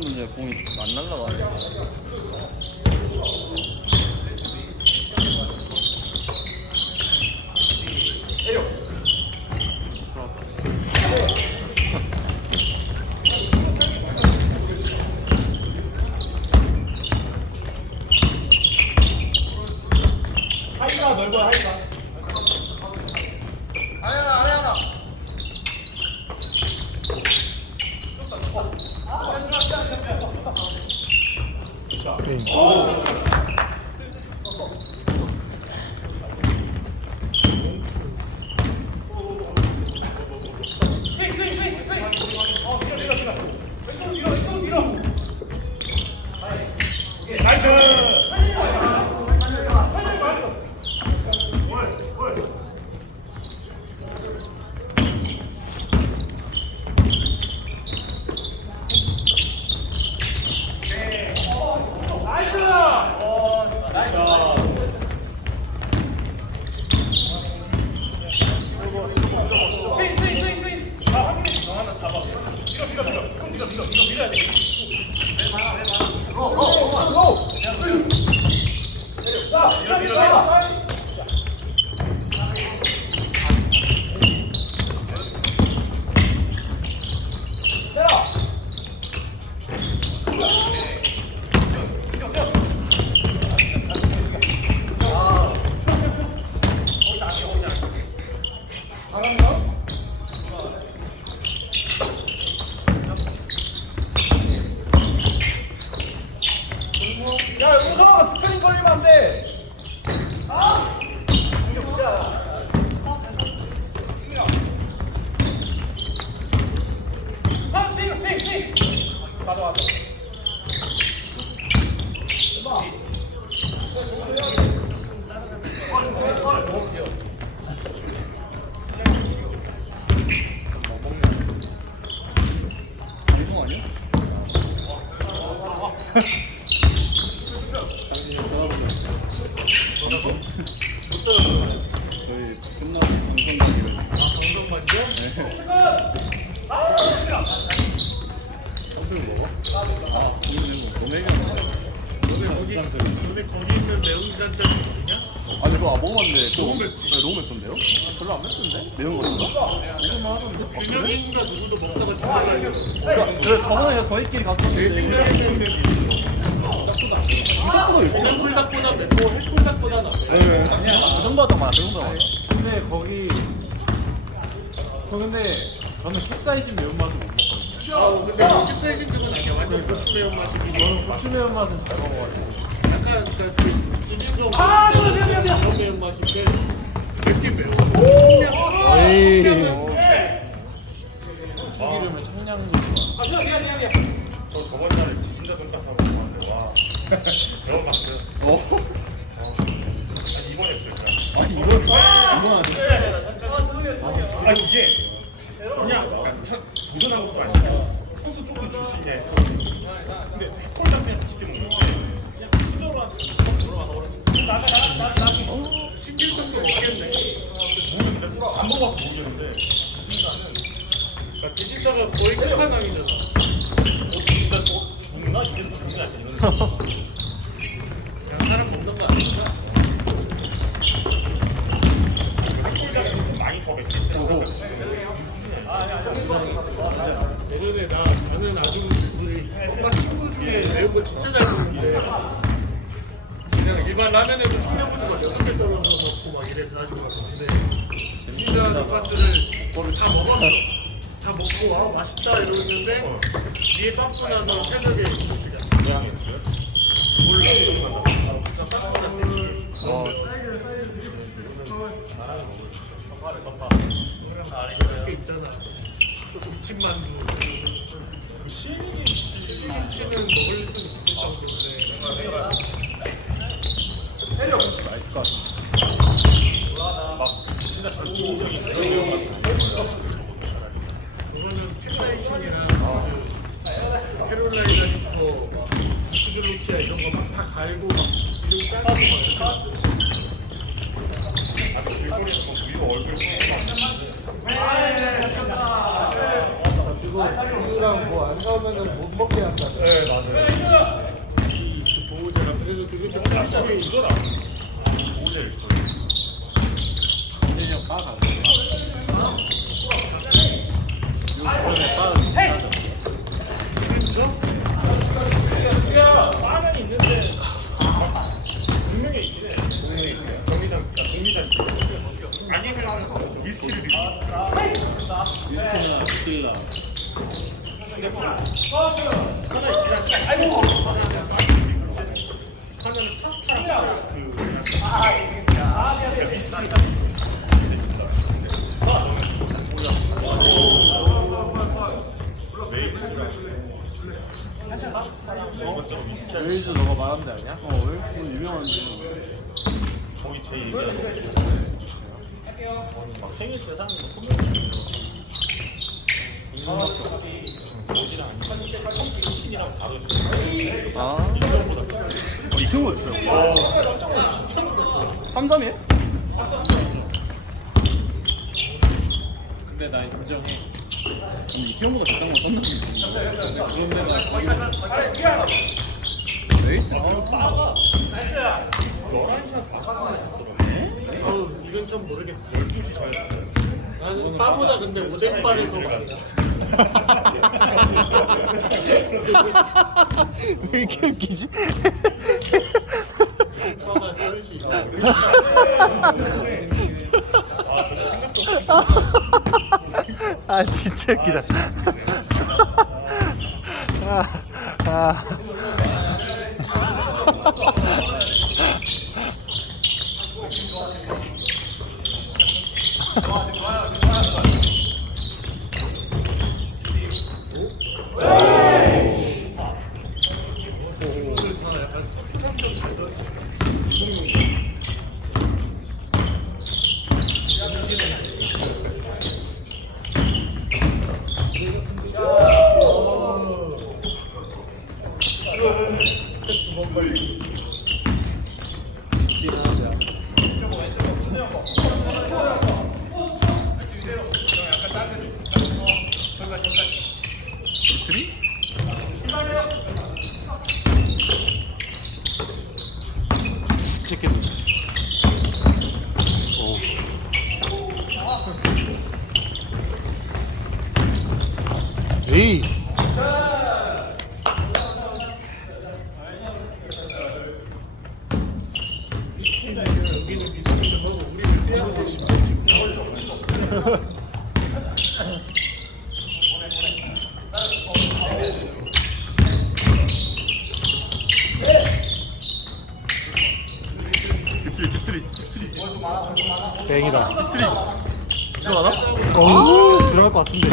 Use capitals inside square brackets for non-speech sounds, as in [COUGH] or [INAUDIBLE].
전에 공이 안 날라가네. 하이가 넓어요 하이가 하나 하나 하나 스윙 스윙 스윙 스윙 어 밀어 밀어 밀어 왼쪽 밀어 왼쪽 밀어 나이스 나이스! 어, 나이스! 스윙, 스윙, 스윙, 스윙! 아, 확인해. 너 하나 잡아. 밀어, 밀어, 밀어. 형 밀어, 밀어, 밀어, 밀어야 돼. 자, 밀어, 밀어, 밀어. 때려! 야, 우서 스크린 걸리면 안 돼. 한 스윙, 스윙, 스윙. 맞아, 맞아. 이거 아니야? 당신이 전화번호. 저희 끝나고 방송국이거든요. 삼성을 먹어? 아, 이거 너무 얘기하는 너네 거기. 근데 거기 있는 매운간장 있냐? 아, 근데 그거 안 먹어봤는데 또 너무 맵지? 네, 너무 맵던데요? 별로 안 맵던데? 매운 하던데? 균형인가 누구도 먹다가. 그러니까 저 저번에 저희끼리 갔었는데 내 생각에는 햇불닭보다 맵고 햇불닭보다 나. 네. 그 정도 하던 거야, 그 정도 하던 근데 거기 저 근데 저는 캡사이신 매운맛을 못 먹거든요. 아 근데 캡사이신 그건 아니야. 완전 고추 매운 맛이긴 해. 고추 매운맛은 잘 먹어가지고. 약간 그 진인성 아, 미안, 미안, 미안. 그런 매운 맛인데 맵긴 매워. 그냥 에이. 고추기름을 청량도 좋아. 아, 미안, 미안, 미안, 미안. 저 저번 달에 지진자 돈가스 하고 먹었는데 와 배워봤어요. 어? 아니 이번에 했어요. 아니 이거 이거 아니야? 아 이게 그냥 약간 참 도전한 것도 아니고 선수 조금 줄 수 있냐 해서 근데 핫콜당 그냥 맛있게 먹는데 그냥 수저로 한 나가, 나가, 나가, 나가. 신길 정도 먹겠네. 모르겠어요. 안 먹어서 모르겠는데 그러니까 디지타가 거의 끝판왕이잖아. 진짜 또 죽나 이래서 죽냐 이런 [LAUGHS] 그냥 사람 먹는 거 아니야? 핫콜당이 좀 많이 더 맵겠지. 예전에 나 나는 아주 우리 후가 친구 중에 매운 거 진짜 잘 먹는데 그냥 일반 라면에도 청양고추 막 여섯 개 썰어서 넣고 막 이래 가지고 갔는데 진짜 돈가스를 다 먹었어. 다 먹고 와 맛있다 이러는데 뒤에 빵꾸 나서 새벽에 이시간. 고양이였어요. 몰라 어, 게 있잖아. 김치만두. 시금치는 먹을 수 있을 정도인데. 맛있을 것 같아. 그거는 그 캐롤라이나 리퍼 수줄루키아 이런 거 막 다 갈고 막 이런 짜고 막 이렇게 길거리에서 뭐 위로 얼굴 막 그거 뭐안 사오면은 못 먹게 한다. 네 맞아요. 그 보호자가 그래서 그게 좀 깜짝이 이거다. 오제를 줘. 그냥 빠가. 요번에 빠가. 그렇죠? 빠는 있는데 분명히 있긴 해. 분명히 있어요. 경기장, 그러니까 경기장 있고. 아니면 위스키를 드리고. 위스키나 스킬라. 웨이즈 너가 말한 데 아니야? 어, 유명한 제 거. 막 생일 때 사는 거 선물 치킨이랑 다르죠. 아. 어, 익힌 거였어요. 와. 삼삼이에요? 근데 나 인정해. 익힌 거보다 비싼 건 썸남이 그런 데가 레이스 어우 이건 좀 모르겠다 12시 잘 나는 바보다 근데 오뎅바를 더 많이 [LAUGHS] 왜 이렇게 웃기지? 바보가 10시 아 진짜 웃기다. 아, 아. 드리? 치킨. 오. 에이. 여기는 비타민 좀 먹고 우리는 떼야 되지 딥스리 딥스리 딥스리. 땡이다. 딥스리. 이거 알아? 오 들어갈 것 같은데.